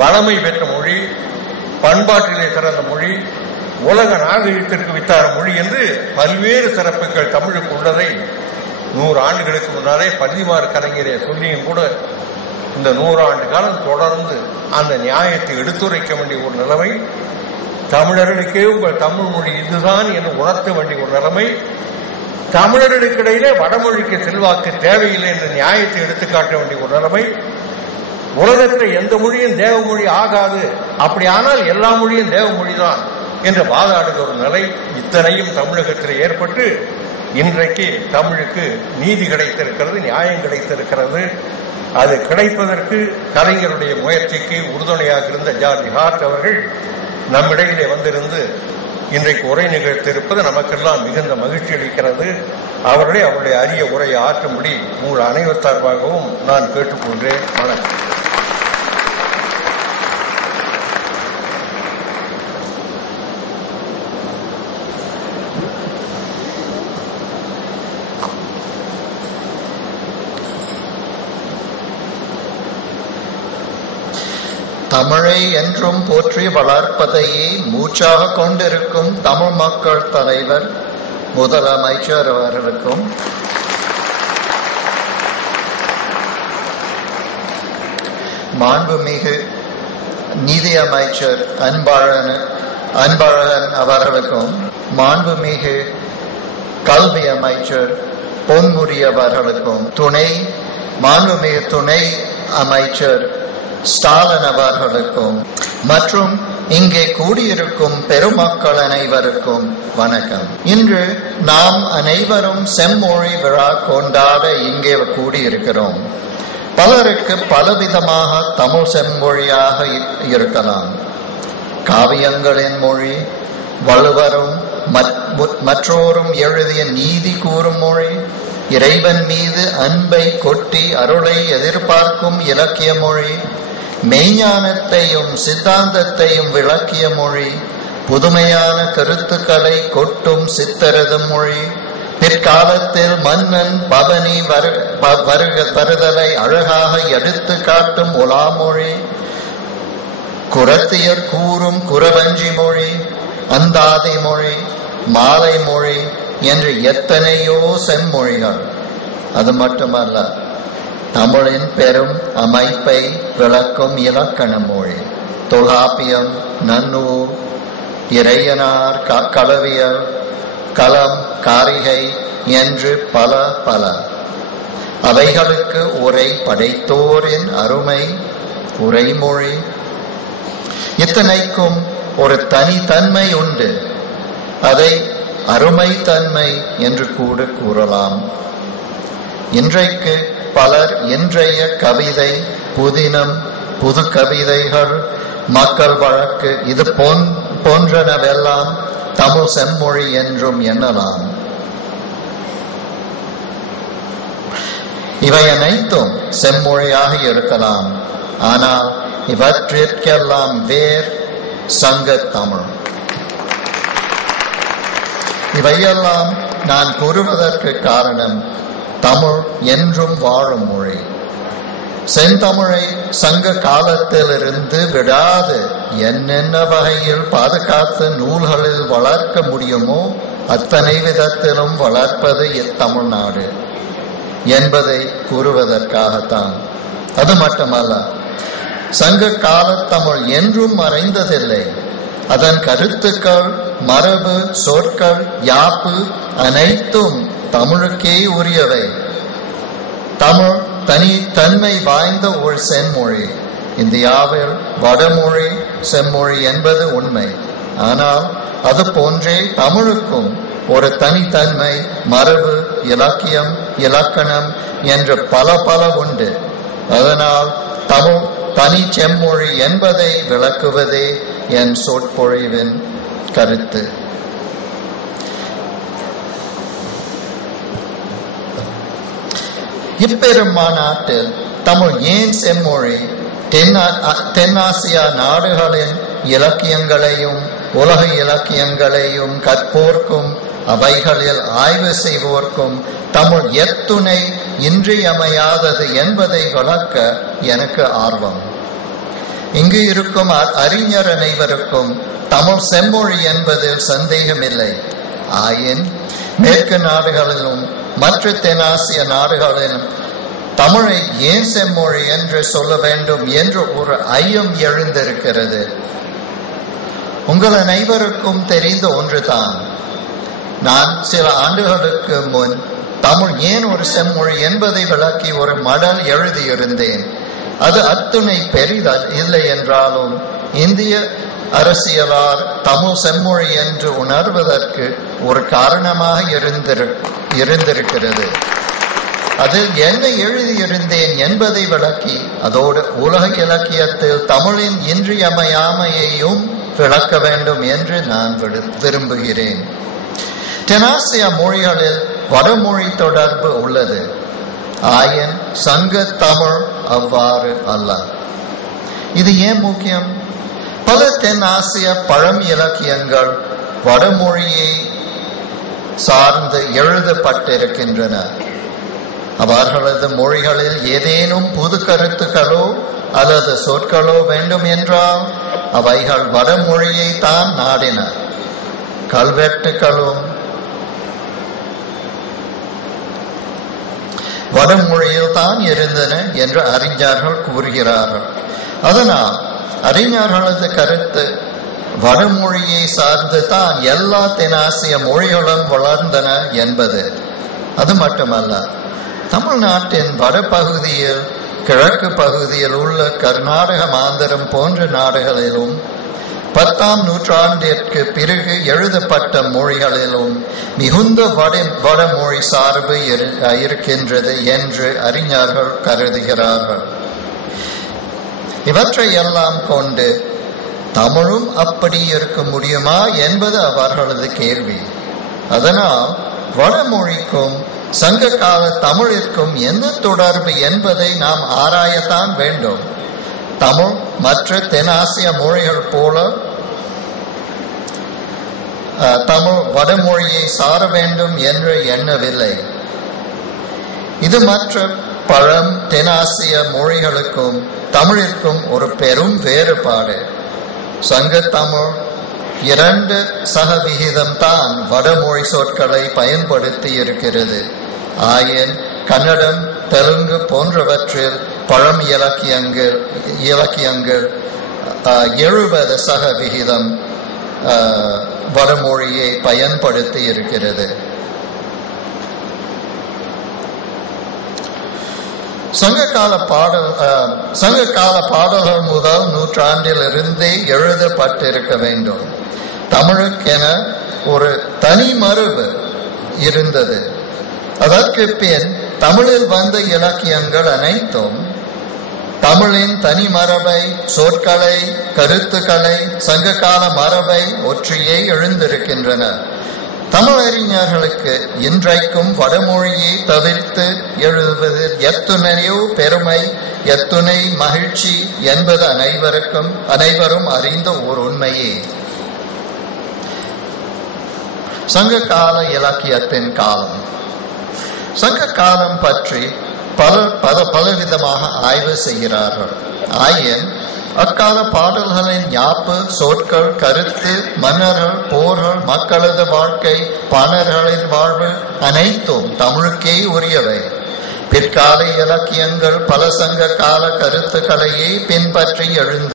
வளமை பெற்ற மொழி, பண்பாட்டிலே சிறந்த மொழி, உலக நாகரிகத்திற்கு வித்தார மொழி என்று பல்வேறு சிறப்புகள் தமிழுக்கு உள்ளதை 100 ஆண்டுகளுக்கு முன்னாலே பள்ளிமார் கலைஞரே சொல்லியும் கூட இந்த 100 ஆண்டு காலம் தொடர்ந்து அந்த நியாயத்தை எடுத்துரைக்க வேண்டிய ஒரு நிலைமை, தமிழர்களுக்கே உங்கள் தமிழ் மொழி இதுதான் என்று உணர்த்த வேண்டிய ஒரு நிலைமை, தமிழர்களுக்கிடையிலே வடமொழிக்கு செல்வாக்கு தேவையில்லை என்ற நியாயத்தை எடுத்துக்காட்ட வேண்டிய ஒரு நிலைமை, உலகத்தில் எந்த மொழியும் தேவமொழி ஆகாது, அப்படி ஆனால் எல்லா மொழியும் தேவமொழிதான் என்று வாதாடுகிற ஒரு நிலை, இத்தனையும் தமிழகத்தில் ஏற்பட்டு இன்றைக்கு தமிழுக்கு நீதி கிடைத்திருக்கிறது, நியாயம் கிடைத்திருக்கிறது. அது கிடைப்பதற்கு கலைஞருடைய முயற்சிக்கு உறுதுணையாக இருந்த ஜார்ஜ் ஹார்ட் அவர்கள் நம்மிடையிலே வந்திருந்து இன்றைக்கு உரை நிகழ்த்தியிருப்பது நமக்கெல்லாம் மிகுந்த மகிழ்ச்சி அளிக்கிறது. அவருடைய அரிய உரையை ஆற்றும்படி உங்கள் அனைவர் சார்பாகவும் நான் கேட்டுக்கொள்கிறேன். வணக்கம். தமிழை என்றும் போற்றி வளர்ப்பதையே மூச்சாக கொண்டிருக்கும் தமிழ் மக்கள் தலைவர் முதலமைச்சர் அவர்களுக்கும், மாண்புமிகு நீதியமைச்சர் அன்பழகன் அவர்களுக்கும், மாண்புமிகு கல்வி அமைச்சர் பொன்முடி அவர்களுக்கும், மாண்புமிகு துணை அமைச்சர் ஸ்டாலின் அவர்களுக்கும் மற்றும் இங்கே கூடியிருக்கும் பெருமக்கள் அனைவருக்கும் வணக்கம். இன்று நாம் அனைவரும் செம்மொழி விழா கொண்டாட இங்கே கூடியிருக்கிறோம். பலருக்கு பலவிதமாக தமிழ் செம்மொழியாக இருக்கலாம். காவியங்களின் மொழி, வள்ளுவரும் மற்றோரும் எழுதிய நீதி கூறும் மொழி, இறைவன் மீது அன்பை கொட்டி அருளை எதிர்பார்க்கும் இலக்கிய மொழி, மெய்ஞானத்தையும் சித்தாந்தத்தையும் விளக்கிய மொழி, புதுமையான கருத்துக்களை கொட்டும் சித்தரதும் மொழி, பிற்காலத்தில் மன்னன் பவனி வருதலை அழகாக எடுத்து காட்டும் உலாமொழி, குரத்தியர் கூறும் குறவஞ்சி மொழி, அந்தாதி மொழி, மாலை மொழி என்று எத்தனையோ செம்மொழிகள். அது மட்டுமல்ல, தமிழின் பெரும் அமைப்பை விளக்கும் இலக்கண மொழி, தொல்காப்பியம், நன்னூல், இறையனார், களவியல், களம், காரிகை என்று பல பல. அவைகளுக்கு உரை படைத்தோரின் அருமை உரைமொழி. இத்தனைக்கும் ஒரு தனித்தன்மை உண்டு. அதை அருமை தன்மை என்று கூட கூறலாம். இன்றைக்கு பலர் இன்றைய கவிதை, புதினம், புது கவிதைகள், மக்கள் வழக்கு இது போன்றனவெல்லாம் தமிழ் செம்மொழி என்றும் எண்ணலாம். இவை அனைத்தும் செம்மொழியாக இருக்கலாம். ஆனால் இவற்றிற்கெல்லாம் வேர் சங்க தமிழ். இவையெல்லாம் நான் கூறுவதற்கு காரணம், தமிழ் என்றும் வாழும் மொழி. செந்தமிழை சங்க காலத்திலிருந்து விடாது என்னென்ன வகையில் பாதுகாத்து நூல்களில் வளர்க்க முடியுமோ அத்தனை விதத்திலும் வளர்ப்பது தமிழ்நாடு என்பதை கூறுவதற்காகத்தான். அது மட்டுமல்ல, சங்க கால தமிழ் என்றும் மறைந்ததில்லை. அதன் கருத்துக்கள், மரபு, சொற்கள், யாப்பு அனைத்தும் தமிழுக்கே உரியவை. தமிழ் தனித்தன்மை வாய்ந்த ஒரு செம்மொழி. இந்தியாவில் வடமொழி செம்மொழி என்பது உண்மை. ஆனால் அது போன்றே தமிழுக்கும் ஒரு தனித்தன்மை, மரபு, இலக்கியம், இலக்கணம் என்று பல பல உண்டு. அதனால் தமிழ் தனி செம்மொழி என்பதை விளக்குவதே என் சொற்பொழிவின் கருத்து. இப்பெரும் மாநாட்டில் தமிழ் ஏன் செம்மொழி, தென்னாசியா நாடுகளின் இலக்கியங்களையும் உலக இலக்கியங்களையும் கற்போர்க்கும் அவைகளில் ஆய்வு செய்வோர்க்கும் தமிழ் எத்துணை இன்றியமையாதது என்பதை விளக்க எனக்கு ஆர்வம். இங்கு இருக்கும் அறிஞர் அனைவருக்கும் தமிழ் செம்மொழி என்பதில் சந்தேகமில்லை. ஆயின் மேற்கு நாடுகளிலும் மற்ற தென்னாசிய நாடுகளிலும் தமிழை ஏன் செம்மொழி என்று சொல்ல வேண்டும் என்று ஒரு ஐயம் எழுந்திருக்கிறது. உங்கள் அனைவருக்கும் தெரிந்த ஒன்றுதான். நான் சில ஆண்டுகளுக்கு முன் தமிழ் ஏன் ஒரு செம்மொழி என்பதை விளக்கி ஒரு மடல் எழுதியிருந்தேன். அது அத்துணை பெரிதல் இல்லை என்றாலும் இந்திய அரசியலார் தமிழ் செம்மொழி என்று உணர்வதற்கு ஒரு காரணமாக இருந்திருக்கிறது. அதில் என்ன எழுதியிருந்தேன் என்பதை விளக்கி அதோடு உலக இலக்கியத்தில் தமிழின் இன்றியமையாமையையும் விளக்க வேண்டும் என்று நான் விரும்புகிறேன். தென்னாசிய மொழிகளில் வடமொழி தொடர்பு உள்ளது. ஆயின் சங்க தமிழ் அவ்வாறு அல்ல. இது ஏன் முக்கியம்? பல தென்னாசிய பழம் இலக்கியங்கள் வடமொழியை சார்ந்து எழுதப்பட்டிருக்கின்றன. அவர்களது மொழிகளில் ஏதேனும் புது கருத்துக்களோ அல்லது சொற்களோ வேண்டும் என்றால் அவைகள் வடமொழியை தான் நாடின. கல்வெட்டுகளும் வடமொழியில் தான் இருந்தன என்று அறிஞர்கள் கூறுகிறார்கள். அதனால் அறிஞர்களது கருத்து வடமொழியை சார்ந்து தான் எல்லா தென்னாசிய மொழிகளும் வளர்ந்தன என்பது. அது மட்டுமல்ல, தமிழ்நாட்டின் வடபகுதியில் கிழக்கு பகுதியில் உள்ள கர்நாடகம் ஆந்திரம் போன்ற நாடுகளிலும் 10ஆம் நூற்றாண்டிற்கு பிறகு எழுதப்பட்ட மொழிகளிலும் மிகுந்த வடமொழி சார்பு இருக்கின்றது என்று அறிஞர்கள் கருதுகிறார்கள். இவற்றை எல்லாம் கொண்டு தமிழும் அப்படி இருக்க முடியுமா என்பது அவர்களது கேள்வி. அதனால் வடமொழிக்கும் சங்க கால தமிழிற்கும் என்ன தொடர்பு என்பதை நாம் ஆராயத்தான் வேண்டும். தமிழ் மற்ற தென்னாசிய மொழிகள் போல தமிழ் வடமொழியை சார வேண்டும் என்று எண்ணவில்லை. இது மற்ற பழம் தென்னாசிய மொழிகளுக்கும் தமிழிற்கும் ஒரு பெரும் வேறுபாடு. சங்க தமிழ் 2 சதவிகிதம் தான் வடமொழி சொற்களை பயன்படுத்தி இருக்கிறது. ஆயின் கன்னடம் தெலுங்கு போன்றவற்றில் பழம் இலக்கியங்கள் 70% வடமொழியை பயன்படுத்தி இருக்கிறது. சங்ககால பாடல்கள் முதல் நூற்றாண்டில் இருந்தே எழுதப்பட்டிருக்க வேண்டும். தமிழுக்கென ஒரு தனி மரபு இருந்தது. அதற்கு பின் தமிழில் வந்த இலக்கியங்கள் அனைத்தும் தமிழின் தனி மரபை, சொற்களை, கருத்துக்களை, சங்ககால மரபை ஒற்றியே எழுந்திருக்கின்றன. தமிழறிஞர்களுக்கு இன்றைக்கும் வடமொழியை தவிர்த்து எழுதுவதில் எத்துணையோ பெருமை, எத்துணை மகிழ்ச்சி என்பது அனைவரும் அறிந்த ஒரு உண்மையே. சங்ககால இலக்கியத்தின் காலம். சங்க காலம் பற்றி பலவிதமாக ஆய்வு செய்கிறார்கள். ஆயின் அக்கால பாடல்களின் யாப்பு, சொற்கள், கருத்து, மன்னர்கள், போர்கள், மக்களது வாழ்க்கை, பாணர்களின் வாழ்வு அனைத்தும் தமிழுக்கே உரியவை. பிற்கால இலக்கியங்கள் பல சங்க கால கருத்துக்களையே பின்பற்றி எழுந்த